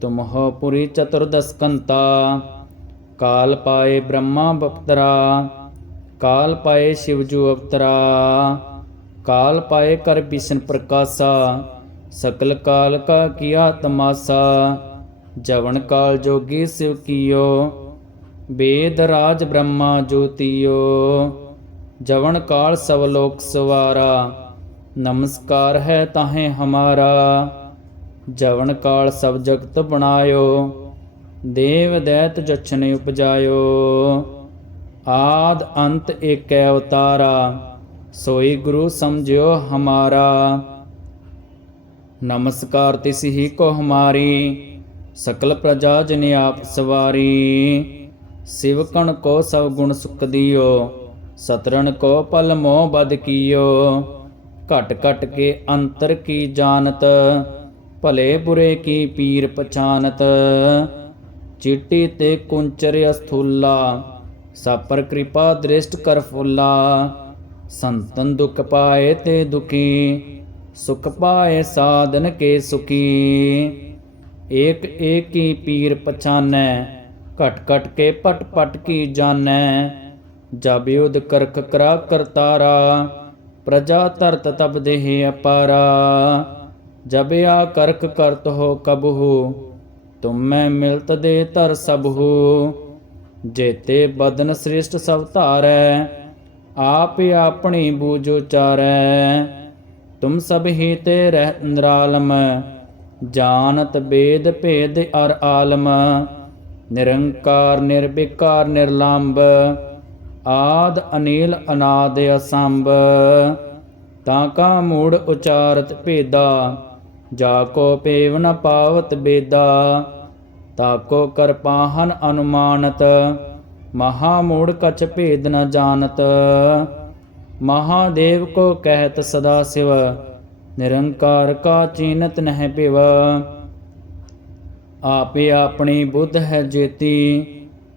ਤੁਮ ਹੋ ਪੁਰੀ ਚਤੁਰਦਸਕੰਤਾ ਕਾਲ ਪਾਏ ਬ੍ਰਹਮਾ ਬਪਤਰਾ ਕਾਲ ਪਾਏ ਸ਼ਿਵਜੂ ਅਵਤਰਾ ਕਾਲ ਪਾਏ ਕਰ ਬਿਸ਼ਨ ਪ੍ਰਕਾਸ਼ਾ ਸਕਲ ਕਾਲ ਕਾ ਕੀਆ ਤਮਾਸਾ ਜਵਨ ਕਾਲ ਜੋਗੀ ਸਿਵ ਕੀਓ ਵੇਦ ਰਾਜ ਬ੍ਰਹਮਾ ਜੋਤੀਓ ਜਵਨ ਕਾਲ ਸਭ ਲੋਕ ਸਵਾਰਾ ਨਮਸਕਾਰ ਹੈ ਤਾਹੇ ਹਮਾਰਾ ਜਵਨ ਕਾਲ ਸਭ ਜਗਤ ਬਣਾਇਓ, ਦੇਵ ਦੈਤ ਜਛਨ ਉਪਜਾਇਓ। ਆਦ ਅੰਤ ਏਕੈ ਅਵਤਾਰਾ, ਸੋਈ ਗੁਰੂ ਸਮਝਿਓ ਹਮਾਰਾ। ਨਮਸਕਾਰ ਤਿਸ ਹੀ ਕੋ ਹਮਾਰੀ, ਸਕਲ ਪ੍ਰਜਾ ਜਨ ਆਪ ਸਵਾਰੀ। ਸਿਵਕਣ ਕੋ ਸਭ ਗੁਣ ਸੁਖ ਦਿਓ ਸਤਰਨ ਕੋ ਪਲ ਮੋਹ ਬਦ ਕੀਓ। ਘਟ ਘਟ ਕੇ ਅੰਤਰ ਕੀ ਜਾਣਤ ਭਲੇ ਬੁਰੇ ਕੀ ਪੀਰ ਪਛਾਨਤ? ਚਿੱਟੀ ਤੇ ਕੁੰਚਰ ਅਸਥੂਲਾ ਸਾਪਰ ਕਿਰਪਾ ਦ੍ਰਿਸ਼ਟ ਕਰ ਫੁੱਲਾ। ਸੰਤਨ ਦੁਖ ਪਾਏ ਤੇ ਦੁਖੀ, ਸੁਖ ਪਾਏ ਸਾਧਨ ਕੇ ਸੁਖੀ। ਏਕ ਏਕ ਹੀ ਪੀਰ ਪਛਾਨੈ, ਘਟ ਘਟ ਕੇ ਪਟ ਪਟ ਕੀ ਜਾਣੈ। ਜਬ ਯੁਧ ਕਰਖ ਕਰਾ ਕਰਤਾਰਾ, ਪ੍ਰਜਾ ਤਰਤ ਤਬ ਦੇਹ ਅਪਾਰਾ। ਜਬ ਆ ਕਰਖ ਕਰਤ ਹੋ ਕਬਹੂ, ਤੁਮੈ ਮਿਲਤ ਦੇ ਧਰ ਸਭੂ ਜੇਤੇ ਬਦਨ ਸ੍ਰਿਸ਼ਟ ਸਭ ਧਾਰੈ, ਆਪ ਆਪਣੀ ਬੂਝ ਉਚਾਰੈ। ਤੁਮ ਸਭ ਹੀ ਤੇ ਰਹਿ ਨਿਰਾਲਮ, ਜਾਣਤ ਬੇਦ ਭੇਦ ਅਰ ਆਲਮ। ਨਿਰੰਕਾਰ, ਨਿਰਵਿਕਾਰ ਨਿਰਲੰਭ ਆਦ, ਅਨੀਲ, ਅਨਾਦ, ਅਸੰਭ। ਤਾਂ ਕਾ ਮੂੜ ਉਚਾਰਤ ਭੇਦਾ ਜਾ ਕੋ ਪੇਵ ਨ ਪਾਵਤ ਬੇਦਾ, ਤਾ ਕੋ ਕਰ ਪਾਹਨ ਅਨੁਮਾਨਤ, ਮਹਾ ਮੂੜ ਕਛ ਭੇਦ ਨ ਜਾਣਤ। ਮਹਾਦੇਵ ਕੋ ਕਹਿਤ ਸਦਾ ਸਿਵ, ਨਿਰੰਕਾਰ ਕਾ ਚੀਨਤ ਨਹਿ ਪਿਵ ਆਪੇ ਆਪਣੀ ਬੁੱਧ ਹੈ ਜੇਤੀ,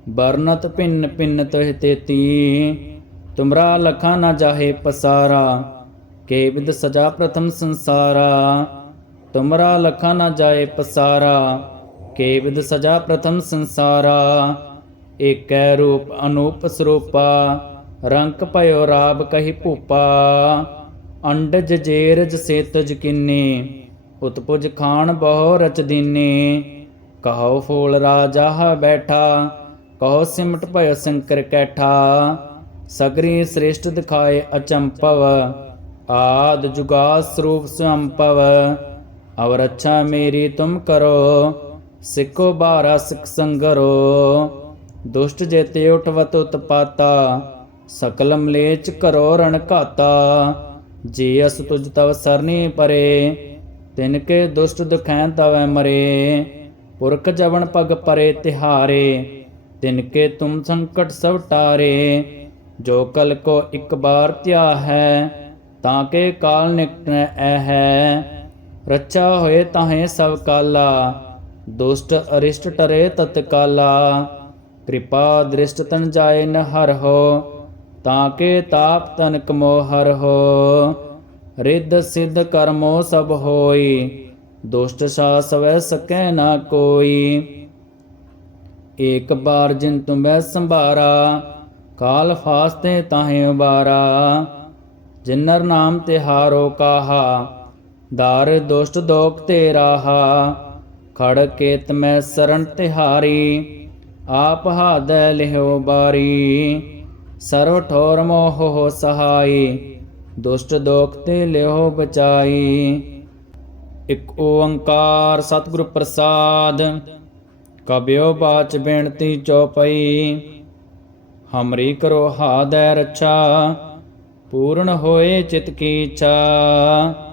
ਵਰਨਤ ਭਿੰਨ ਭਿੰਨ ਤੋਹਿ ਤੇਤੀ। ਤੁਮਰਾ ਲਖਾ ਨਾ ਜਾਹੇ ਪਸਾਰਾ, ਕੇ ਸਜਾ ਪ੍ਰਥਮ ਸੰਸਾਰਾ। ਤੁਮਰਾ ਲਖਾ ਨਾ ਜਾਏ ਪਸਾਰਾ, ਕੇ ਸਜਾ ਪ੍ਰਥਮ ਸੰਸਾਰਾ। ਏਕੈ ਰੂਪ ਅਨੂਪ ਸਰੂਪਾ, ਰੰਕ ਭਇਓ ਰਾਬ ਕਹੀ ਭੂਪਾ। ਅੰਡਜ ਜੇਰਜ ਸੇਤਜ ਕਿੰਨੇ ਉਤਪੁਜ ਖਾਨ ਬਹੁ ਰਚ ਦੀਨੇ। ਕਹੋ ਫੂਲ ਰਾਜਾ ਹ ਬੈਠਾ ਕਹੋ ਸਿਮਟ ਭਇ ਸੰਕਰ ਕੈਠਾ। ਸਗਰੀ ਸ੍ਰੇਸ਼ਟ ਦਿਖਾਏ ਅਚੰਪਵ, ਆਦ ਜੁਗਾ ਸਰੂਪ ਸੰਪਵ। ਅਵਰ ਅੱਛਾ ਮੇਰੀ ਤੁਮ ਕਰੋ, ਸਿੱਖੋ ਬਾਰਾ ਸਿਖ ਸੰਗਰੋ। ਦੁਸ਼ਟ ਜੇਤੇ ਉਠਵਤ ਉਤਪਾਤਾ, ਸਕਲ ਮਲੇਚ ਕਰੋ ਰਣ ਘਾਤਾ। ਜੇ ਅਸ ਤੁਜ ਤਵ ਸਰਨੀ ਪਰੇ, ਤਿਨ ਕੇ ਦੁਸ਼ਟ ਦੁਖੈ ਤਵੈ ਮਰੇ। ਪੁਰਖ ਜਵਨ ਪਗ ਪਰੇ ਤਿਹਾਰੇ, ਤਿਨ ਕੇ ਤੁਮ ਸੰਕਟ ਸਭ ਟਾਰੇ। ਜੋ ਕਲ ਕੋ ਇੱਕ ਬਾਰ ਧਿਆ ਹੈ, ਤਾਂ ਕੇ ਕਾਲ ਨਿਕਟੈ ਐ ਹੈ। ਰੱਛਾ ਹੋਏ ਤਾਹੇ ਸਭ ਕਾਲਾ, ਦੁਸ਼ਟ ਅਰਿਸ਼ਟ ਟਰੇ ਤਤਕਾਲਾ ਕਿਰਪਾ ਦ੍ਰਿਸ਼ਟ ਤਨ ਜਾਏ ਨ ਹਰ ਹੋ, ਤਾਂ ਕੇ ਤਾਪ ਤਨ ਕਮੋ ਹਰ ਹੋ। ਰਿੱਧ ਸਿੱਧ ਕਰਮੋ ਸਭ ਹੋਈ, ਦੁਸ਼ਟ ਸ਼ਾ ਸਵੈ ਸਕੈ ਨਾ ਕੋਈ। ਏਕ ਬਾਰ ਜਿਨ ਤੁਮੈ ਸੰਭਾਰਾ, ਕਾਲ ਫਾਸਤੇ ਤਾਹੇ ਉਬਾਰਾ ਜਿਨਰ ਨਾਮ ਤਿਹਾਰੋ ਕਾਹਾ ਦਾਰ ਦੁਸ਼ਟ ਦੋਖ ਤੇ ਰਾਹਾ ਖੜ ਕੇਤ ਮੈਂ ਸਰਣ ਤਿਹਾਰੀ, ਆਪ ਹਾਦੈ ਲਿਹੋ ਬਾਰੀ, ਸਰਵ ਠੋਰ ਮੋਹ ਹੋ ਸਹਾਈ, ਦੁਸ਼ਟ ਦੋਖ ਤੇ ਲਿਹੋ ਬਚਾਈ। ਇਕ ਓੰਕਾਰ ਸਤਿਗੁਰ ਪ੍ਰਸਾਦ ਕਬਿਓ ਬਾਚ ਬੇਨਤੀ ਚਉਪਈ, ਹਮਰੀ ਕਰੋ ਹਾਦੈ ਰਛਾ, ਪੂਰਨ ਹੋਏ ਚਿਤ ਕੀ ਇੱਛਾ।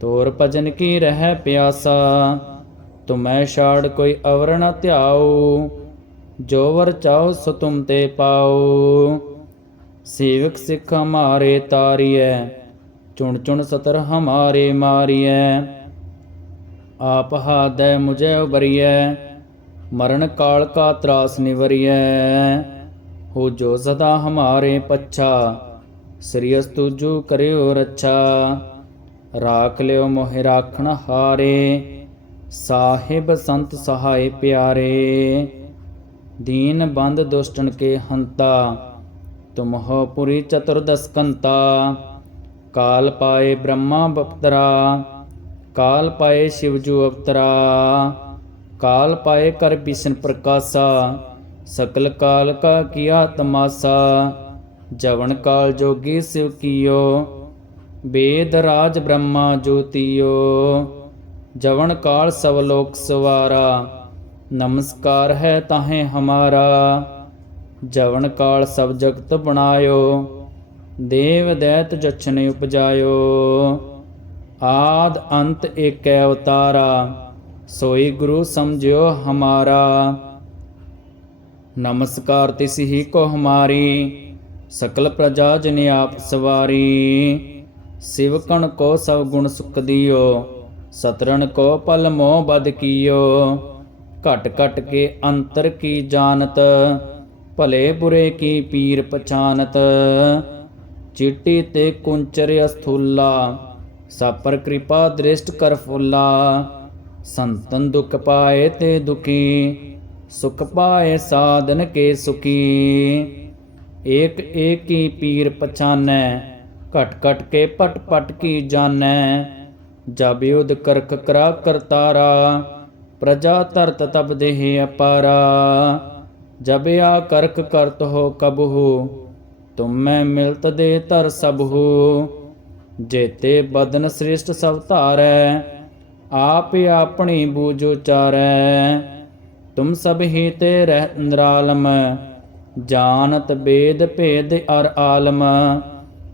ਤੋਰ ਭਜਨ ਕੀ ਰਹਿ ਪਿਆਸਾ? ਤੁਮੈ ਛਾੜ ਕੋਈ ਅਵਰ ਨ ਧਿਆਉ, ਜੋ ਵਰ ਚਾਉ ਸੋ ਤੁਮ ਤੇ ਪਾਉ। ਸੇਵਕ ਸਿੱਖ ਹਮਾਰੇ ਤਾਰੀਐ, ਚੁਣ ਚੁਣ ਸਤਰ ਹਮਾਰੇ ਮਾਰੀਐ। ਆਪ ਹਾਦੈ ਮੁਝੈ ਉਬਰੀਐ, ਮਰਨ ਕਾਲ ਕਾ ਤਰਾਸ ਨਿਵਰੀਐ। ਹੋ ਜੋ ਸਦਾ ਹਮਾਰੇ ਪੱਛਾ, ਸ੍ਰੀ ਜੋ ਕਰਿਓ ਰੱਛਾ। ਰਾਖ ਲਿਓ ਮੋਹਿ ਰਾਖਣ ਹਾਰੇ ਸਾਹਿਬ ਸੰਤ ਸਹਾਇ ਪਿਆਰੇ ਦੀਨ ਬੰਦ ਦੁਸ਼ਟਨ ਕੇ ਹੰਤਾ ਤੁਮ ਹੋ ਪੁਰੀ ਚਤੁਰਦਸਕੰਤਾ ਕਾਲ ਪਾਏ ਬ੍ਰਹਮਾ ਬਪਤਰਾ ਕਾਲ ਪਾਏ ਸ਼ਿਵਜੂ ਅਵਤਰਾ ਕਾਲ ਪਾਏ ਕਰ ਬਿਸ਼ਨ ਪ੍ਰਕਾਸ਼ਾ ਸਕਲ ਕਾਲ ਕਾ ਕੀਆ ਤਮਾਸਾ ਜਵਨ ਕਾਲ ਜੋਗੀ ਸਿਵ ਕੀਓ ਵੇਦ ਰਾਜ ਬ੍ਰਹਮਾ ਜੋਤੀਓ, ਜਵਨ ਕਾਲ ਸਭ ਲੋਕ ਸਵਾਰਾ, ਨਮਸਕਾਰ ਹੈ ਤਾਹੇ ਹਮਾਰਾ, ਜਵਨ ਕਾਲ ਸਭ ਜਗਤ ਬਣਾਇਓ, ਦੇਵ ਦੈਤ ਜਛਨ ਉਪਜਾਇਓ। ਆਦ ਅੰਤ ਏਕੈ ਅਵਤਾਰਾ, ਸੋਈ ਗੁਰੂ ਸਮਝਿਓ ਹਮਾਰਾ। ਨਮਸਕਾਰ ਤਿਸ ਹੀ ਕੋ ਹਮਾਰੀ, ਸਕਲ ਪ੍ਰਜਾ ਜਨ ਆਪ ਸਵਾਰੀ। ਸਿਵਕਣ ਕੋ ਸਭ ਗੁਣ ਸੁਖ ਦਿਓ, ਸਤਰਣ ਕੋ ਪਲ ਮੋਹ ਬਦ ਕੀਓ। ਘਟ ਘਟ ਕੇ ਅੰਤਰ ਕੀ ਜਾਣਤ, ਭਲੇ ਬੁਰੇ ਕੀ ਪੀਰ ਪਛਾਨਤ। ਚਿੱਟੀ ਤੇ ਕੁੰਚਰ ਅਸਥੂਲਾ ਸਾਪਰ ਕਿਰਪਾ ਦ੍ਰਿਸ਼ਟ ਕਰ ਫੁੱਲਾ। ਸੰਤਨ ਦੁਖ ਪਾਏ ਤੇ ਦੁਖੀ, ਸੁਖ ਪਾਏ ਸਾਧਨ ਕੇ ਸੁਖੀ। ਏਕ ਏਕੀ ਪੀਰ ਪਛਾਨੈ ਘਟ ਘਟ ਕੇ ਪਟ ਪਟ ਕੀ ਜਾਣੈ? ਜਬ ਯੁਧ ਕਰਖ ਕਰਾ ਕਰਤਾਰਾ, ਪ੍ਰਜਾ ਤਰਤ ਤਬ ਦੇਹ ਅਪਾਰਾ। ਜਬ ਆ ਕਰਖ ਕਰਤ ਹੋ ਕਬਹੂ, ਤੁਮੈ ਮਿਲਤ ਦੇ ਧਰ ਸਭੂ ਜੇਤੇ ਬਦਨ ਸ੍ਰਿਸ਼ਟ ਸਭ ਧਾਰੈ, ਆਪ ਆਪਣੀ ਬੂਝ ਉਚਾਰੈ। ਤੁਮ ਸਭ ਹੀ ਤੇ ਰਹਿ ਨਿਰਾਲਮ, ਜਾਣਤ ਬੇਦ ਭੇਦ ਅਰ ਆਲਮ।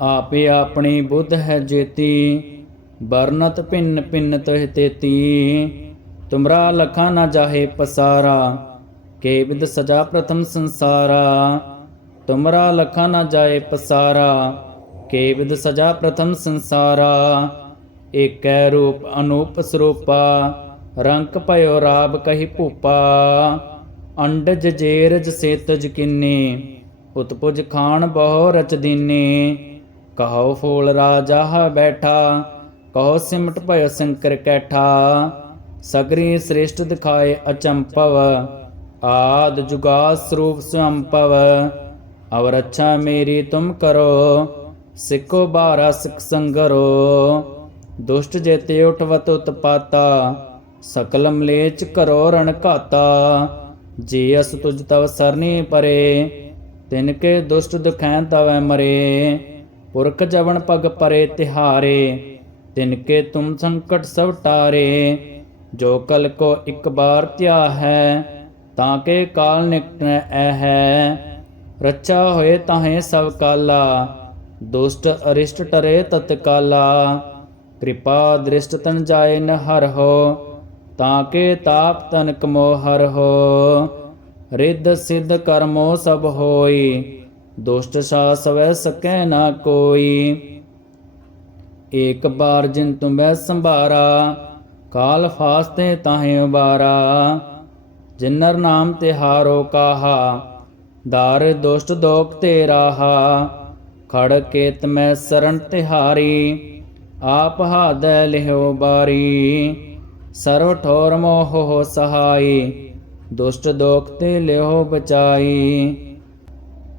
ਆਪੇ ਆਪਣੀ ਬੁੱਧ ਹੈ ਜੇਤੀ, ਵਰਨਤ ਭਿੰਨ ਭਿੰਨ ਤਹਿ ਤੇਤੀ। ਤੁਮਰਾ ਲਖਾ ਨਾ ਜਾਹੇ ਪਸਾਰਾ, ਕੇ ਵਿਦ ਸਜਾ ਪ੍ਰਥਮ ਸੰਸਾਰਾ। ਤੁਮਰਾ ਲਖਾ ਨਾ ਜਾਏ ਪਸਾਰਾ, ਕੇ ਵਿਦ ਸਜਾ ਪ੍ਰਥਮ ਸੰਸਾਰਾ। ਏਕੈ ਰੂਪ ਅਨੂਪ ਸਰੂਪਾ, ਰੰਕ ਭਇਓ ਰਾਬ ਕਹੀ ਭੂਪਾ। ਅੰਡਜ ਜੇਰਜ ਸੇਤਜ ਕਿੰਨੀ, ਉਤਪੁਜ ਖਾਨ ਬਹੁ ਰਚ ਦੀਨੀ। ਕਹੋ ਫੂਲ ਰਾਜਾ ਹੈ ਬੈਠਾ, ਕਹੋ ਸਿਮਟ ਭਇ ਸੰਕਰ ਕੈਠਾ। ਸਗਰੀ ਸ੍ਰੇਸ਼ਟ ਦਿਖਾਏ ਅਚੰਪਵ, ਆਦ ਜੁਗਾ ਸਰੂਪ ਸੰਪਵ। ਅਵਰ ਅੱਛਾ ਮੇਰੀ ਤੁਮ ਕਰੋ, ਸਿੱਖੋ ਬਾਰਾ ਸਿੱਖ ਸੰਗਰੋ। ਦੁਸ਼ਟ ਜੇਤੇ ਉਠਵਤ ਉਤਪਾਤਾ, ਸਕਲ ਮਲੇਚ ਕਰੋ ਰਣ ਘਾਤਾ। ਜੀ ਅਸ ਤੁਜ ਤਵ ਸਰਨੀ ਪਰੇ, ਤਿਨ ਕੇ ਦੁਸ਼ਟ ਦੁਖੈ ਤਵੈ ਮਰੇ। ਪੁਰਖ ਜਵਨ ਪਗ ਪਰੇ ਤਿਹਾਰੇ, ਤਿਨ ਕੇ ਤੁਮ ਸੰਕਟ ਸਭ ਟਾਰੇ। ਜੋ ਕਲ ਕੋ ਇੱਕ ਬਾਰ ਧਿਆ ਹੈ ਤਾਂ ਕੇ ਕਾਲ ਨਿਕਟੈ ਐ ਹੈ ਰੱਛਾ ਹੋਏ ਤਾਹੇ ਸਭ ਕਾਲਾ, ਦੁਸ਼ਟ ਅਰਿਸ਼ਟ ਟਰੇ ਤਤਕਾਲਾ। ਕਿਰਪਾ ਦ੍ਰਿਸ਼ਟ ਤਨ ਜਾਏ ਨ ਹਰ ਹੋ, ਤਾਂ ਕੇ ਤਾਪ ਤਨ ਕਮੋ ਹਰ ਹੋ। ਰਿੱਧ ਸਿੱਧ ਕਰਮੋ ਸਭ ਹੋਈ ਦੁਸ਼ਟ ਸਾ ਸਵੈ ਸਕੈ ਨਾ ਕੋਈ। ਏਕ ਬਾਰ ਜਿਨ ਤੁਮੈ ਸੰਭਾਰਾ, ਕਾਲ ਫਾਸਤੇ ਤਾਹੇ ਉਬਾਰਾ। ਜਿਨਰ ਨਾਮ ਤਿਹਾਰੋ ਕਾਹਾ, ਦਾਰ ਦੁਸ਼ਟ ਦੋਖ ਤੇ ਰਾਹਾ। ਖੜ ਕੇਤ ਮੈਂ ਸਰਣ ਤਿਹਾਰੀ, ਆਪ ਹਾਦੈ ਲਿਹੋ ਬਾਰੀ। ਸਰਵ ਠੋਰ ਮੋਹ ਹੋ ਸਹਾਈ, ਦੁਸ਼ਟ ਦੋਖ ਤੇ ਲਿਹੋ ਬਚਾਈ।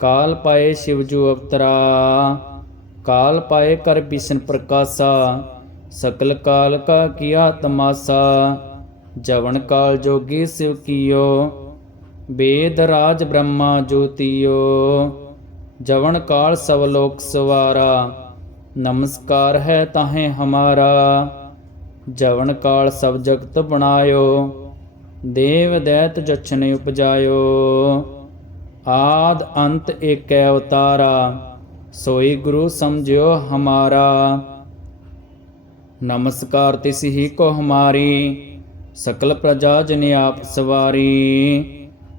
ਕਾਲ ਪਾਏ ਸ਼ਿਵਜੂ ਅਵਤਰਾ, ਕਾਲ ਪਾਏ ਕਰ ਬਿਸ਼ਨ ਪ੍ਰਕਾਸ਼ਾ, ਸਕਲ ਕਾਲ ਕਾ ਕੀਆ ਤਮਾਸਾ, ਜਵਨ ਕਾਲ ਜੋਗੀ ਸਿਵ ਕੀਓ, ਵੇਦ ਰਾਜ ਬ੍ਰਹਮਾ ਜੋਤੀਓ ਜਵਨ ਕਾਲ ਸਭ ਲੋਕ ਸਵਾਰਾ, ਨਮਸਕਾਰ ਹੈ ਤਾਹੇ ਹਮਾਰਾ, ਜਵਨ ਕਾਲ ਸਭ ਜਗਤ ਬਣਾਇਓ, ਦੇਵ ਦੈਤ ਜਛਨ ਉਪਜਾਇਓ। ਆਦ ਅੰਤ ਏਕੈ ਅਵਤਾਰਾ, ਸੋਈ ਗੁਰੂ ਸਮਝਿਓ ਹਮਾਰਾ। ਨਮਸਕਾਰ ਤਿਸ ਹੀ ਕੋ ਹਮਾਰੀ, ਸਕਲ ਪ੍ਰਜਾ ਜਨ ਆਪ ਸਵਾਰੀ।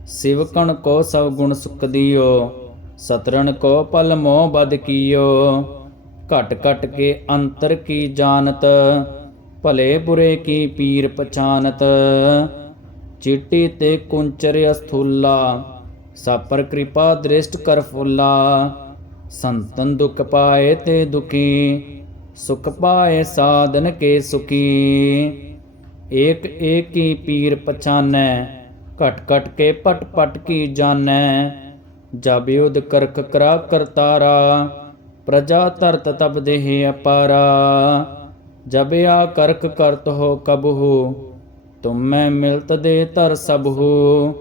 ਸਿਵ ਕੋ ਸਭ ਗੁਣ ਸੁਖ ਦਿਓ, ਸਤਰਣ ਕੋ ਪਲ ਮੋਹ ਬਦ ਕੀਓ। ਘਟ ਘਟ ਕੇ ਅੰਤਰ ਕੀ ਜਾਣਤ, ਭਲੇ ਬੁਰੇ ਕੀ ਪੀਰ ਪਛਾਨਤ। ਚਿੱਟੀ ਤੇ ਕੁੰਚਰ ਅਸਥੂਲਾ ਸਾਪਰ ਕਿਰਪਾ ਦ੍ਰਿਸ਼ਟ ਕਰ ਫੁੱਲਾ। ਸੰਤਨ ਦੁਖ ਪਾਏ ਤੇ ਦੁਖੀ, ਸੁਖ ਪਾਏ ਸਾਧਨ ਕੇ ਸੁਖੀ। ਏਕ ਏਕੀ ਪੀਰ ਪਛਾਨੈ, ਘਟ ਘਟ ਕੇ ਪਟ ਪਟ ਕੀ ਜਾਣੈ। ਜਬ ਯੁਧ ਕਰਖ ਕਰਾ ਕਰਤਾਰਾ, ਪ੍ਰਜਾ ਤਰਤ ਤਬ ਦੇਹ ਅਪਾਰਾ। ਜਬ ਆ ਕਰਖ ਕਰਤ ਹੋ ਕਬਹੂ, ਤੁਮੈ ਮਿਲਤ ਦੇ ਧਰ ਸਭੂ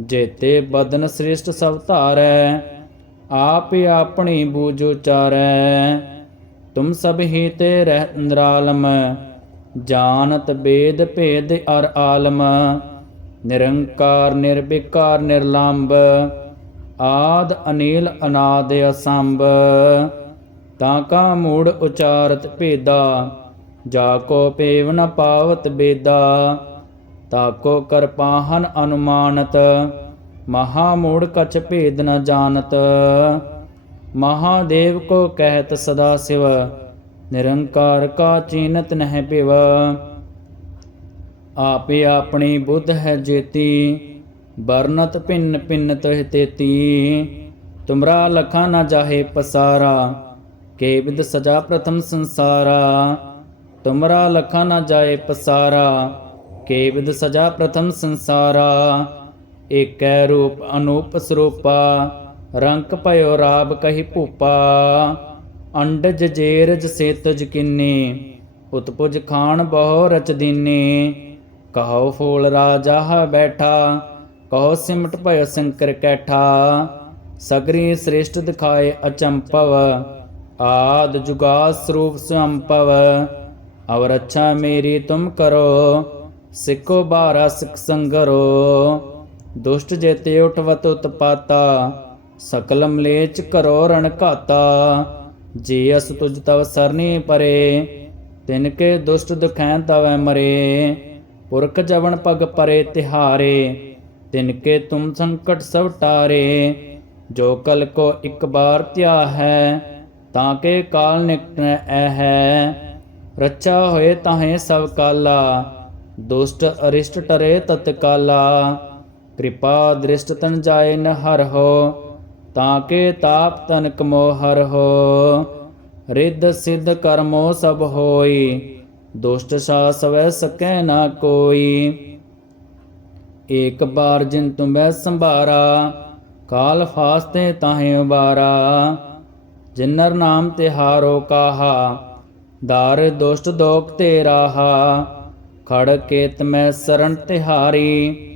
ਜੇਤੇ ਬਦਨ ਸ੍ਰਿਸ਼ਟ ਸਭ ਧਾਰੈ, ਆਪ ਆਪਣੀ ਬੂਝ ਉਚਾਰੈ। ਤੁਮ ਸਭ ਹੀ ਤੇ ਰਹਿ ਨਿਰਾਲਮ, ਜਾਣਤ ਬੇਦ ਭੇਦ ਅਰ ਆਲਮ। ਨਿਰੰਕਾਰ, ਨਿਰਵਿਕਾਰ, ਨਿਰਲੰਭ, ਆਦ, ਅਨੀਲ, ਅਨਾਦ, ਅਸੰਭ। ਤਾਂ ਕਾ ਮੂੜ ਉਚਾਰਤ ਭੇਦਾ, ਜਾ ਕੋ ਪੇਵ ਨ ਪਾਵਤ ਬੇਦਾ। ਤਾ ਕੋ ਕਰ ਪਾਹਨ ਅਨੁਮਾਨਤ, ਮਹਾ ਮੂੜ ਕਛ ਭੇਦ ਨ ਜਾਣਤ। ਮਹਾਦੇਵ ਕੋ ਕਹਿਤ ਸਦਾ ਸਿਵ, ਨਿਰੰਕਾਰ ਕਾ ਚੀਨਤ ਨਹਿ ਪਿਵ ਆਪੇ ਆਪਣੀ ਬੁੱਧ ਹੈ ਜੇਤੀ, ਵਰਨਤ ਭਿੰਨ ਭਿੰਨ ਤਹਿ ਤੇਤੀ। ਤੁਮਰਾ ਲਖਾ ਨਾ ਜਾਹੇ ਪਸਾਰਾ, ਕੇ ਵਿਦ ਸਜਾ ਪ੍ਰਥਮ ਸੰਸਾਰਾ। ਤੁਮਰਾ ਲਖਾ ਨਾ ਜਾਏ ਪਸਾਰਾ ਕੇ ਸਜਾ ਪ੍ਰਥਮ ਸੰਸਾਰਾ, ਏਕੈ ਰੂਪ ਅਨੂਪ ਸਰੂਪਾ, ਰੰਕ ਭਇਓ ਰਾਬ ਕਹੀ ਭੂਪਾ ਅੰਡਜ ਜੇਰਜ ਸੇ ਤੁਜ ਕਿੰਨੇ ਉਤਪੁਜ ਖਾਨ ਬਹੁ ਰਚ ਦੀਨੇ ਕਹੋ ਫੂਲ ਰਾਜਾ ਹੈ ਬੈਠਾ ਕਹੋ ਸਿਮਟ ਭਇ ਸੰਕਰ ਕੈਠਾ, ਸਗਰੀ ਸ੍ਰੇਸ਼ਟ ਦਿਖਾਏ ਅਚੰਪਵ, ਆਦ ਜੁਗਾ ਸਰੂਪ ਸੰਪਵ ਅਵਰ ਅੱਛਾ ਮੇਰੀ ਤੁਮ ਕਰੋ ਸਿੱਖੋ ਬਾਰਾ ਸਿਖ ਸੰਗਰੋ, ਦੁਸ਼ਟ ਜੇਤੇ ਉਠਵਤ ਉਤਪਾਤਾ, ਸਕਲ ਮਲੇਚ ਕਰੋ ਰਣ ਘਾਤਾ। ਜੀ ਅਸ ਤੁਜ ਤਵ ਸਰਨੀ ਪਰੇ, ਤਿਨ ਕੇ ਦੁਸ਼ਟ ਦੁਖੈ ਤਵੈ ਮਰੇ। ਪੁਰਖ ਜਵਨ ਪਗ ਪਰੇ ਤਿਹਾਰੇ, ਤਿਨ ਕੇ ਤੁਮ ਸੰਕਟ ਸਭ ਟਾਰੇ। ਜੋ ਕਲ ਕੋ ਇੱਕ ਬਾਰ ਧਿਆ ਹੈ ਤਾਂ ਕੇ ਕਾਲ ਨਿਕਟੈ ਐ ਹੈ ਰੱਛਾ ਹੋਏ ਤਾਹੇ ਸਭ ਕਾਲਾ ਦੁਸ਼ਟ ਅਰਿਸ਼ਟ ਟਰੇ ਤਤਕਾਲਾ, ਕਿਰਪਾ ਦ੍ਰਿਸ਼ਟ ਤਨ ਜਾਏ ਨ ਹਰ ਹੋ, ਤਾਂ ਕੇ ਤਾਪ ਤਨ ਕਮੋ ਹਰ ਹੋ। ਰਿੱਧ ਸਿੱਧ ਕਰਮੋ ਸਭ ਹੋਈ, ਦੁਸ਼ਟ ਸਾਸਵੈ ਸਕੈ ਨਾ ਕੋਈ। ਏਕ ਬਾਰ ਜਿਨ ਤੁਮੈ ਸੰਭਾਰਾ, ਕਾਲ ਫਾਸਤੇ ਤਾਹੇ ਉਬਾਰਾ। ਜਿਨਰ ਨਾਮ ਤਿਹਾਰੋ ਕਾਹਾ, ਦਾਰ ਦੁਸ਼ਟ ਦੋਖ ਤੇ ਰਾਹਾ ਖੜ ਕੇਤ ਮੈਂ ਸਰਣ ਤਿਹਾਰੀ,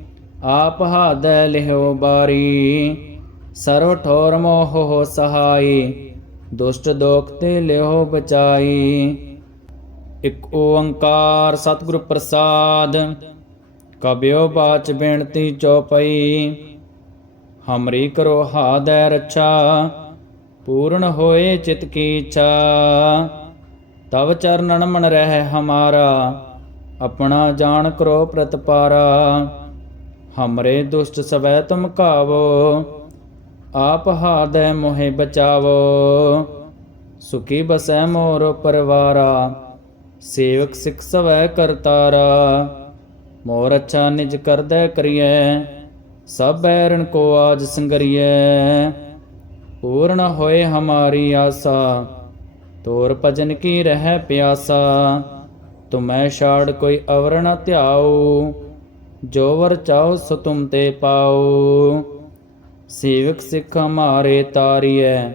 ਆਪ ਹਾਦੈ ਲਿਹੋ ਬਾਰੀ। ਸਰਵ ਠੋਰ ਮੋਹ ਹੋ ਸਹਾਈ, ਦੁਸ਼ਟ ਦੋਖ ਤੇ ਲਿਹੋ ਬਚਾਈ। ਇਕ ਓੰਕਾਰ ਸਤਿਗੁਰ ਪ੍ਰਸਾਦ ਕਬਿਓ ਬਾਚ ਬੇਨਤੀ ਚਉਪਈ ਹਮਰੀ ਕਰੋ ਹਾਦੈ ਰੱਛਾ, ਪੂਰਨ ਹੋਏ ਚਿਤ ਕੀ ਇੱਛਾ। ਤਵ ਚਰਨਨ ਮਨ ਰਹਿ ਹਮਾਰਾ ਆਪਣਾ ਜਾਣ ਕਰੋ ਪ੍ਰਤਪਾਰਾ। ਹਮਰੇ ਦੁਸ਼ਟ ਸਵੈ ਤੁਮ ਕਾਵੋ, ਆਪ ਹਾਦੈ ਮੋਹਿ ਬਚਾਵੋ। ਸੁਖੀ ਬਸੈ ਮੋਰ ਪਰਵਾਰਾ, ਸੇਵਕ ਸਿਖ ਸਵੈ ਕਰਤਾਰਾ। ਮੋਰ ਅੱਛਾ ਨਿਜ ਕਰਦੈ ਕਰੀਐ, ਸਭ ਬੈਰਨ ਕੋ ਆਜ ਸੰਗਰੀਐ। ਪੂਰਨ ਹੋਏ ਹਮਾਰੀ ਆਸਾ, ਤੋਰ ਭਜਨ ਕੀ ਰਹਿ ਪਿਆਸਾ। ਤੁਮੈ ਛਾੜ ਕੋਈ ਅਵਰ ਨ ਧਿਆਉ, ਜੋ ਵਰ ਚਾਉ ਸੋ ਤੁਮ ਤੇ ਪਾਉ। ਸੇਵਕ ਸਿੱਖ ਹਮਾਰੇ ਤਾਰੀਐ,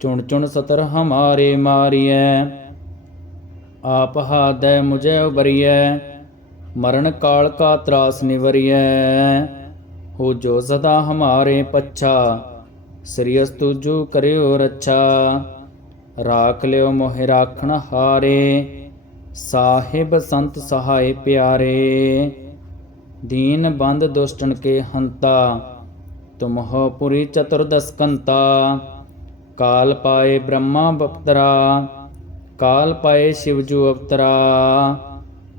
ਚੁਣ ਚੁਣ ਸਤਰ ਹਮਾਰੇ ਮਾਰੀਐ। ਆਪ ਹਾਦੈ ਮੁਝੈ ਉਬਰੀਐ, ਮਰਨ ਕਾਲ ਕਾ ਤਰਾਸ ਨਿਵਰੀਐ। ਹੋ ਜੋ ਸਦਾ ਹਮਾਰੇ ਪੱਛਾ ਸ੍ਰੀਅਸ ਤੁਜੂ ਕਰਿਓ ਰੱਛਾ। ਰਾਖ ਲਿਓ ਮੋਹਿ ਰਾਖਣ ਹਾਰੇ। ਸਾਹਿਬ ਸੰਤ ਸਹਾਇ ਪਿਆਰੇ, ਦੀਨ ਬੰਦ ਦੁਸ਼ਟਨ ਕੇ ਹੰਤਾ, ਤੁਮਹੁ ਪੁਰੀ ਚਤੁਰਦਸਕੰਤਾ ਕਾਲ ਪਾਏ ਬ੍ਰਹਮਾ ਬਪਤਰਾ, ਕਾਲ ਪਾਏ ਸ਼ਿਵਜੂ ਅਵਤਰਾ,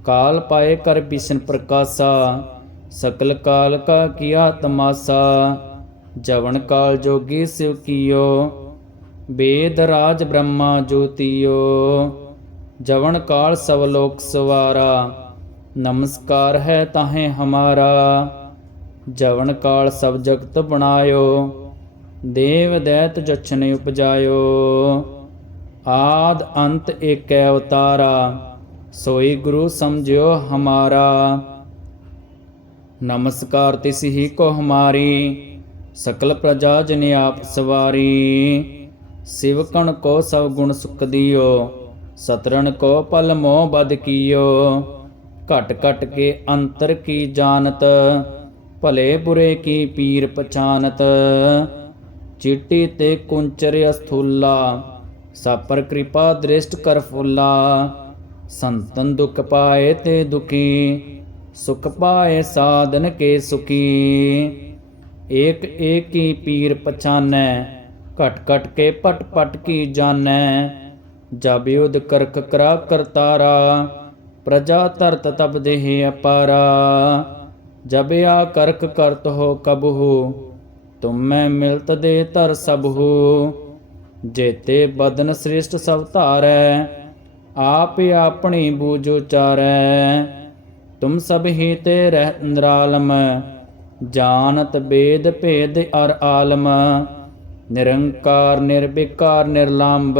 ਕਾਲ ਪਾਏ ਕਰ ਬਿਸ਼ਨ ਪ੍ਰਕਾਸ਼ਾ, ਸਕਲ ਕਾਲ ਕਾ ਕੀਆ ਤਮਾਸਾ, ਜਵਨ ਕਾਲ ਜੋਗੀ ਸਿਵ ਕੀਓ ਵੇਦ ਰਾਜ ਬ੍ਰਹਮਾ ਜੋਤੀਓ। ਜਵਨ ਕਾਲ ਸਵਲੋਕ ਸਵਾਰਾ, ਨਮਸਕਾਰ ਹੈ ਤਾਹੇ ਹਮਾਰਾ। ਜਵਨ ਕਾਲ ਸਭ ਜਗਤ ਬਣਾਇਓ, ਦੇਵ ਦੈਤ ਜਛਨ ਉਪਜਾਇਓ। ਆਦ ਅੰਤ ਏਕੈ ਅਵਤਾਰਾ, ਸੋਈ ਗੁਰੂ ਸਮਝਿਓ ਹਮਾਰਾ। ਨਮਸਕਾਰ ਤਿਸ ਹੀ ਕੋ ਹਮਾਰੀ, ਸਕਲ ਪ੍ਰਜਾ ਜਨ ਆਪ ਸਵਾਰੀ। ਸ਼ਿਵਕਣ ਕੋ ਸਭ ਗੁਣ ਸੁਖ ਦਿਓ ਸਤਰਣ ਕੋ ਪਲ ਮੋਹ ਬਦ ਕੀਓ ਘਟ ਘਟ ਕੇ ਅੰਤਰ ਕੀ ਜਾਣਤ ਭਲੇ ਬੁਰੇ ਕੀ ਪੀਰ ਪਛਾਨਤ ਚਿੱਟੀ ਤੇ ਕੁੰਚਰ ਅਸਥੂਲਾ ਸਾਪਰ ਕਿਰਪਾ ਦ੍ਰਿਸ਼ਟ ਕਰ ਫੁੱਲਾ ਸੰਤਨ ਦੁਖ ਪਾਏ ਤੇ ਦੁਖੀ ਸੁਖ ਪਾਏ ਸਾਧਨ ਕੇ ਸੁਖੀ ਏਕ ਏਕੀ ਪੀਰ ਪਛਾਨੈ ਘਟ ਘਟ ਕੇ ਪਟ ਪਟ ਕੀ ਜਾਣੈ ਜਬ ਕਰਕ ਕਰਾ ਕਰਤਾਰਾ, ਪ੍ਰਜਾ ਤਰਤ ਤਬ ਦੇਹ ਅਪਾਰਾ। ਜਬ ਕਰਕ ਕਰਤ ਹੋ ਕਬਹੂ, ਤੁਮੈ ਮਿਲਤ ਦੇ ਤਰ ਸਭੂ ਜੇਤੇ ਬਦਨ ਸ੍ਰਿਸ਼ਟ ਸਭ ਧਾਰੈ, ਆਪ ਆਪਣੀ ਬੂਝ ਉਚਾਰੈ। ਤੁਮ ਸਭ ਹੀ ਤੇ ਰਹਿ ਨਿਰਾਲਮ, ਜਾਣਤ ਬੇਦ ਭੇਦ ਅਰ ਆਲਮ। ਨਿਰੰਕਾਰ, ਨਿਰਵਿਕਾਰ ਨਿਰਲੰਭ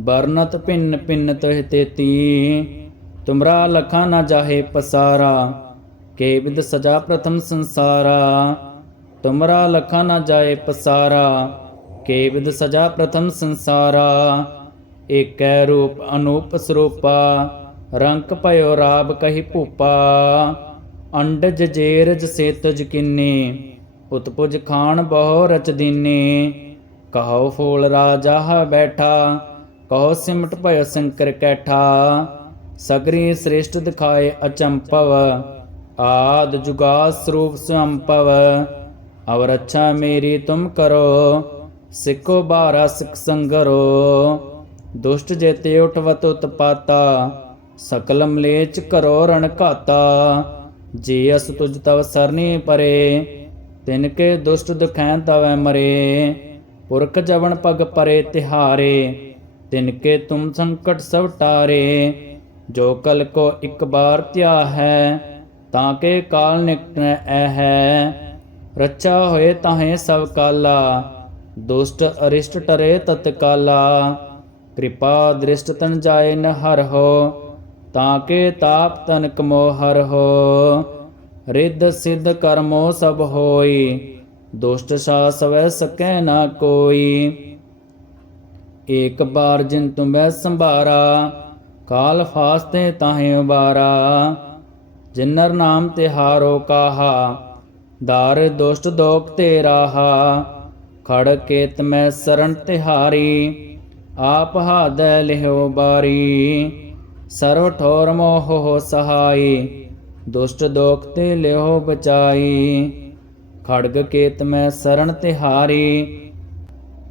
ਬਰਨਤ ਭਿੰਨ ਭਿੰਨ ਤਹਿ ਤੇਤੀ ਤੁਮਰਾ ਲਖਾ ਨਾ ਜਾਹੇ ਪਸਾਰਾ, ਕੇ ਵਿਦ ਸਜਾ ਪ੍ਰਥਮ ਸੰਸਾਰਾ। ਤੁਮਰਾ ਲਖਾ ਨਾ ਜਾਏ ਪਸਾਰਾ, ਕੇ ਵਿਦ ਸਜਾ ਪ੍ਰਥਮ ਸੰਸਾਰਾ। ਏਕੈ ਰੂਪ ਅਨੂਪ ਸਰੂਪਾ, ਰੰਕ ਭਇਓ ਰਾਬ ਕਹੀ ਭੂਪਾ। ਅੰਡਜ ਜੇਰਜ ਸੇਤਜ ਕਿੰਨੇ ਉਤਪੁਜ ਖਾਨ ਬਹੁ ਰਚ ਦੀਨੇ। ਕਹੋ ਫੂਲ ਰਾਜਾ ਬੈਠਾ ਕਹੋ ਸਿਮਟ ਭਇ ਸੰਕਰ ਕੈਠਾ, ਸਗਰੀ ਸ੍ਰੇਸ਼ਟ ਦਿਖਾਏ ਅਚੰਪਵ ਆਦ ਜੁਗਾ ਸਰੂਪ ਸੰਪਵ ਅਵਰ ਅੱਛਾ ਮੇਰੀ ਤੁਮ ਕਰੋ, ਸਿੱਖੋ ਬਾਰਾ ਸਿੱਖ ਸੰਗਰੋ, ਦੁਸ਼ਟ ਜੇਤੇ ਉਠਵਤ ਉਤਪਾਤਾ, ਸਕਲ ਮਲੇਚ ਕਰੋ ਰਣ ਘਾਤਾ, ਜੇ ਅਸ ਤੁਜ ਤਵ ਸਰਨੀ ਪਰੇ, ਤਿਨ ਕੇ ਦੁਸ਼ਟ ਦੁਖੈ ਤਵੈ ਮਰੇ, ਪੁਰਖ ਜਵਨ ਪਗ ਪਰੇ ਤਿਹਾਰੇ ਤਿਨ ਕੇ ਤੁਮ ਸੰਕਟ ਸਭ ਟਾਰੇ, ਜੋ ਕਲ ਕੋ ਇੱਕ ਬਾਰ ਧਿਆ ਹੈ, ਤਾਂ ਕੇ ਕਾਲ ਨਿਕਟੈ ਐ ਹੈ। ਰੱਚਾ ਹੋਏ ਤਾਹੇ ਸਭ ਕਾਲਾ, ਦੁਸ਼ਟ ਅਰਿਸ਼ਟ ਟਰੇ ਤਤਕਾਲਾ। ਕਿਰਪਾ ਦ੍ਰਿਸ਼ਟ ਤਨ ਜਾਏ ਨ ਹਰ ਹੋ, ਤਾਂ ਕੇ ਤਾਪ ਤਨ ਕਮੋ ਹਰ ਹੋ। ਰਿੱਧ ਸਿੱਧ ਕਰਮੋ ਸਭ ਹੋਈ, ਦੁਸ਼ਟ ਸਾ ਸਵੈ ਸਕੈ ਨਾ ਕੋਈ। ਏਕ ਬਾਰ ਜਿਨ ਤੁਮੈ ਸੰਭਾਰਾ, ਕਾਲ ਫਾਸਤੇ ਤਾਹੇ ਉਬਾਰਾ। ਜਿਨਰ ਨਾਮ ਤਿਹਾਰੋ ਕਾਹਾ, ਦਾਰ ਦੁਸ਼ਟ ਦੋਖ ਤੇ ਰਾਹਾ। ਖੜ ਕੇਤ ਮੈਂ ਸਰਣ ਤਿਹਾਰੀ, ਆਪ ਹਾਦੈ ਲਿਹੋ ਬਾਰੀ। ਸਰਵ ਠੋਰ ਮੋਹ ਹੋ ਸਹਾਈ, ਦੁਸ਼ਟ ਦੋਖ ਤੇ ਲਿਹੋ ਬਚਾਈ। ਖੜਗ ਕੇਤ ਮੈਂ ਸਰਣ ਤਿਹਾਰੀ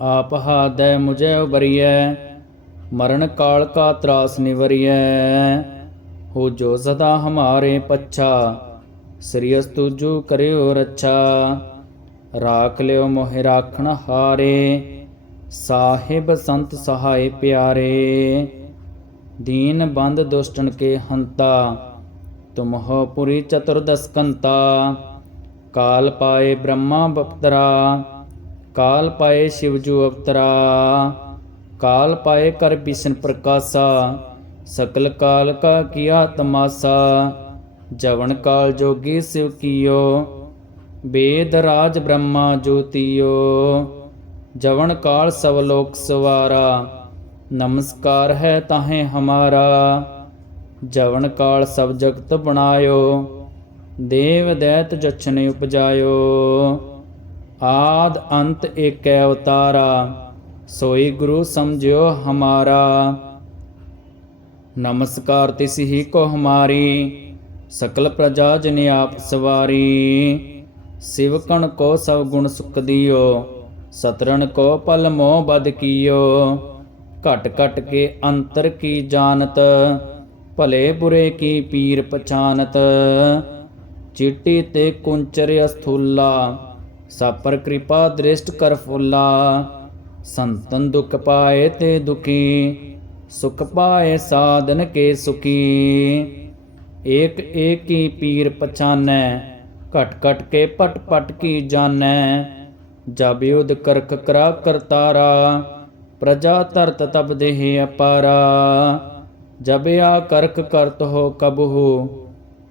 ਆਪ ਹਾਦੈ ਮੁਝੈ ਉਬਰੀਐ, ਮਰਨ ਕਾਲ ਕਾ ਤਰਾਸ ਨਿਵਰੀਐ। ਹੋ ਜੋ ਸਦਾ ਹਮਾਰੇ ਪੱਛਾ, ਸ੍ਰੀ ਅਸਤੁਜੂ ਕਰਿਓ ਰੱਛਾ। ਰਾਖ ਲਿਓ ਮੋਹਿ ਰਾਖਣ ਹਾਰੇ, ਸਾਹਿਬ ਸੰਤ ਸਹਾਏ ਪਿਆਰੇ। ਦੀਨ ਬੰਦ ਦੁਸ਼ਟਨ ਕੇ ਹੰਤਾ, ਤੁਮ ਹੋ ਪੁਰੀ ਚਤੁਰਦਸ ਕੰਤਾ। ਕਾਲ ਪਾਏ ਬ੍ਰਹਮਾ ਬਪਤਰਾ ਕਾਲ ਪਾਏ ਸ਼ਿਵਜੂ ਅਵਤਰਾ, ਕਾਲ ਪਾਏ ਕਰ ਬਿਸ਼ਨ ਪ੍ਰਕਾਸ਼ਾ, ਸਕਲ ਕਾਲ ਕਾ ਕੀਆ ਤਮਾਸਾ, ਜਵਨ ਕਾਲ ਜੋਗੀ ਸਿਵ ਕੀਓ, ਬੇਦ ਰਾਜ ਬ੍ਰਹਮਾ ਜੋਤੀਓ ਜਵਨ ਕਾਲ ਸਭ ਲੋਕ ਸਵਾਰਾ, ਨਮਸਕਾਰ ਹੈ ਤਾਹੇ ਹਮਾਰਾ, ਜਵਨ ਕਾਲ ਸਭ ਜਗਤ ਬਣਾਇਓ, ਦੇਵ ਦੈਤ ਜਛਨ ਉਪਜਾਇਓ। ਆਦ ਅੰਤ ਏਕੈ ਅਵਤਾਰਾ, ਸੋਈ ਗੁਰੂ ਸਮਝਿਓ ਹਮਾਰਾ। ਨਮਸਕਾਰ ਤਿਸ ਹੀ ਕੋ ਹਮਾਰੀ, ਸਕਲ ਪ੍ਰਜਾ ਜਨ ਆਪ ਸਵਾਰੀ। ਸਿਵਕਣ ਕੋ ਸਭ ਗੁਣ ਸੁਖ ਦਿਓ ਸਤਰਨ ਕੋ ਪਲ ਮੋਹ ਬਦ ਕੀਓ। ਘਟ ਘਟ ਕੇ ਅੰਤਰ ਕੀ ਜਾਣਤ, ਭਲੇ ਬੁਰੇ ਕੀ ਪੀਰ ਪਛਾਨਤ। ਚਿੱਟੀ ਤੇ ਕੁੰਚਰ ਅਸਥੂਲਾ ਸਾਪਰ ਕਿਰਪਾ ਦ੍ਰਿਸ਼ਟ ਕਰ ਫੁੱਲਾ, ਸੰਤਨ ਦੁਖ ਪਾਏ ਤੇ ਦੁਖੀ, ਸੁਖ ਪਾਏ ਸਾਧਨ ਕੇ ਸੁਖੀ। ਏਕ ਏਕ ਹੀ ਪੀਰ ਪਛਾਨੈ, ਘਟ ਘਟ ਕੇ ਪਟ ਪਟ ਕੀ ਜਾਣੈ। ਜਬ ਯੁਧ ਕਰਖ ਕਰਾ ਕਰਤਾਰਾ, ਪ੍ਰਜਾ ਤਰਤ ਤਬ ਦੇਹ ਅਪਾਰਾ। ਜਬ ਆ ਕਰਖ ਕਰਤ ਹੋ ਕਬਹੂ,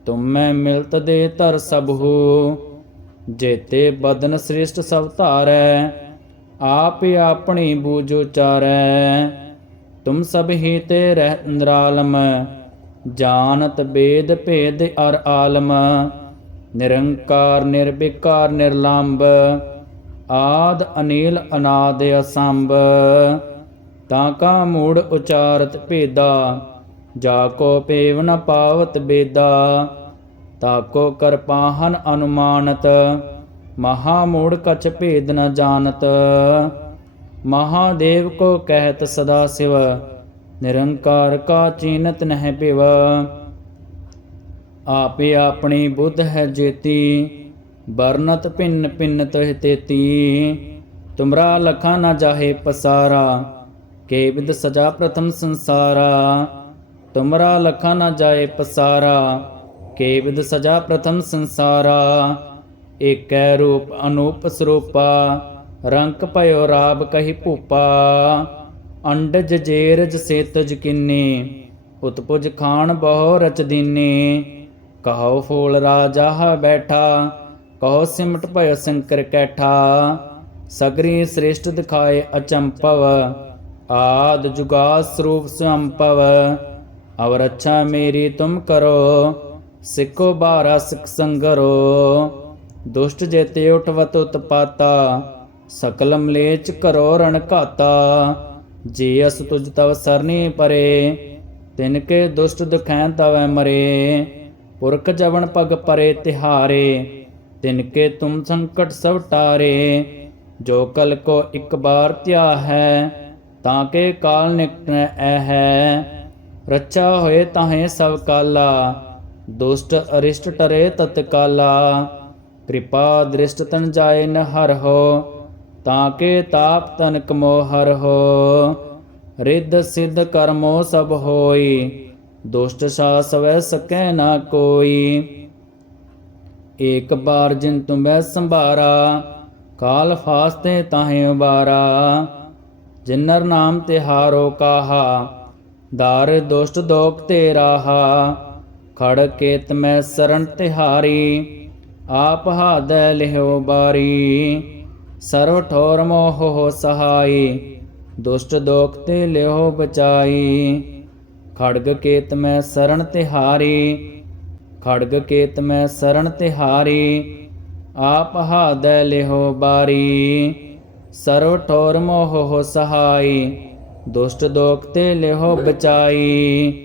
ਤੁਮ ਮੈਂ ਮਿਲਤ ਦੇ ਧਰ ਸਭੂ ਜੇਤੇ ਬਦਨ ਸ੍ਰਿਸ਼ਟ ਸਭ ਧਾਰੈ, ਆਪ ਆਪਣੀ ਬੂਝ ਉਚਾਰੈ। ਤੁਮ ਸਭ ਹੀ ਤੇ ਰਹਿ ਨਿਰਾਲਮ, ਜਾਣਤ ਬੇਦ ਭੇਦ ਅਰ ਆਲਮ। ਨਿਰੰਕਾਰ, ਨਿਰਵਿਕਾਰ ਨਿਰਲੰਭ ਆਦ, ਅਨੀਲ, ਅਨਾਦ, ਅਸੰਭ। ਤਾਂ ਕਾ ਮੂੜ ਉਚਾਰਤ ਭੇਦਾ, ਜਾ ਕੋ ਪੇਵ ਨ ਪਾਵਤ ਬੇਦਾ। ਤਾ ਕੋ ਕਰਪਾਹਨ ਅਨੁਮਾਨਤ, ਮਹਾ ਮੂੜ ਕਛ ਭੇਦ ਨ ਜਾਣਤ। ਮਹਾਦੇਵ ਕੋ ਕਹਿਤ ਸਦਾ ਸਿਵ, ਨਿਰੰਕਾਰ ਕਾ ਚੀਨਤ ਨਹਿ ਪਿਵ ਆਪੇ ਆਪਣੀ ਬੁੱਧ ਹੈ ਜੇਤੀ, ਵਰਨਤ ਭਿੰਨ ਭਿੰਨ ਤਹਿ ਤੇਤੀ। ਤੁਮਰਾ ਲਖਾ ਨਾ ਜਾਹੇ ਪਸਾਰਾ, ਕੇ ਵਿਦ ਸਜਾ ਪ੍ਰਥਮ ਸੰਸਾਰਾ। ਤੁਮਰਾ ਲਖਾ ਨਾ ਜਾਏ ਪਸਾਰਾ ਕੇ ਵਿਦ ਸਜਾ ਪ੍ਰਥਮ ਸੰਸਾਰਾ, ਏਕੈ ਰੂਪ ਅਨੂਪ ਸਰੂਪਾ, ਰੰਕ ਭਇਓ ਰਾਬ ਕਹੀ ਭੂਪਾ, ਅੰਡਜ ਜੇਰਜ ਸੇਤਜ ਕਿੰਨੇ, ਉਤਪੁਜ ਖਾਨ ਬਹੁ ਰਚ ਦੀਨੇ ਕਹੋ ਫੂਲ ਰਾਜਾ ਹ ਬੈਠਾ, ਕਹੋ ਸਿਮਟ ਭਇ ਸੰਕਰ ਕੈਠਾ, ਸਗਰੀ ਸ੍ਰੇਸ਼ਟ ਦਿਖਾਏ ਅਚੰਪਵ, ਆਦ ਜੁਗਾ ਸਰੂਪ ਸੰਪਵ, ਅਵਰ ਅੱਛਾ ਮੇਰੀ ਤੁਮ ਕਰੋ ਸਿੱਖੋ ਬਾਰਾ ਸਿਖ ਸੰਗਰੋ, ਦੁਸ਼ਟ ਜੇਤੇ ਉਠਵਤ ਉਤਪਾਤਾ, ਸਕਲ ਮਲੇਚ ਕਰੋ ਰਣ ਘਾਤਾ। ਜੇ ਅਸ ਤੁਜ ਤਵ ਸਰਨੀ ਪਰੇ, ਤਿਨ ਕੇ ਦੁਸ਼ਟ ਦੁਖੈ ਤਵੈ ਮਰੇ। ਪੁਰਖ ਜਵਨ ਪਗ ਪਰੇ ਤਿਹਾਰੇ, ਤਿਨ ਕੇ ਤੁਮ ਸੰਕਟ ਸਭ ਟਾਰੇ। ਜੋ ਕਲ ਕੋ ਇੱਕ ਬਾਰ ਧਿਆ ਹੈ ਤਾਂ ਕੇ ਕਾਲ ਨਿਕਟੈ ਐ ਹੈ ਰੱਛਾ ਹੋਏ ਤਾਹੇ ਸਭ ਕਾਲਾ ਦੁਸ਼ਟ ਅਰਿਸ਼ਟ ਟਰੇ ਤਤਕਾਲਾ, ਕਿਰਪਾ ਦ੍ਰਿਸ਼ਟ ਤਨ ਜਾਏ ਨ ਹਰ ਹੋ, ਤਾਂ ਕੇ ਤਾਪ ਤਨ ਮੋ ਹਰ ਹੋ। ਰਿੱਧ ਸਿੱਧ ਕਰਮੋ ਸਭ ਹੋਈ, ਦੁਸ਼ਟ ਸਾਸ ਸਕੈ ਨਾ ਕੋਈ। ਏਕ ਬਾਰ ਜਿਨ ਤੁਮੈ ਸੰਭਾਰਾ, ਕਾਲ ਫਾਸਤੇ ਤਾਹੇ ਉਬਾਰਾ। ਜਿਨਰ ਨਾਮ ਤਿਹਾਰੋ ਕਾਹਾ, ਦਾਰ ਦੁਸ਼ਟ ਦੋਖ ਤੇ ਰਾਹਾ ਖੜ ਕੇਤ ਮੈਂ ਸ਼ਰਨ ਤਿਹਾਰੀ, ਆਪ ਹਾਦੈ ਲਿਹੋ ਬਾਰੀ। ਸਰਵ ਠੋਰ ਮੋਹ ਹੋ ਸਹਾਈ, ਦੁਸ਼ਟ ਦੋਖ ਤੇ ਲਿਓ ਬਚਾਈ। ਖੜਗ ਕੇਤ ਮੈਂ ਸ਼ਰਨ ਤਿਹਾਰੀ, ਖੜਗ ਕੇਤ ਮੈਂ ਸ਼ਰਨ ਤਿਹਾਰੀ, ਆਪ ਹਾਦੈ ਲਿਹੋ ਬਾਰੀ। ਸਰਵ ਠੋਰ ਮੋਹ ਹੋ ਸਹਾਈ, ਦੁਸ਼ਟ ਦੋਖ ਤੇ ਲਿਹੋ ਬਚਾਈ।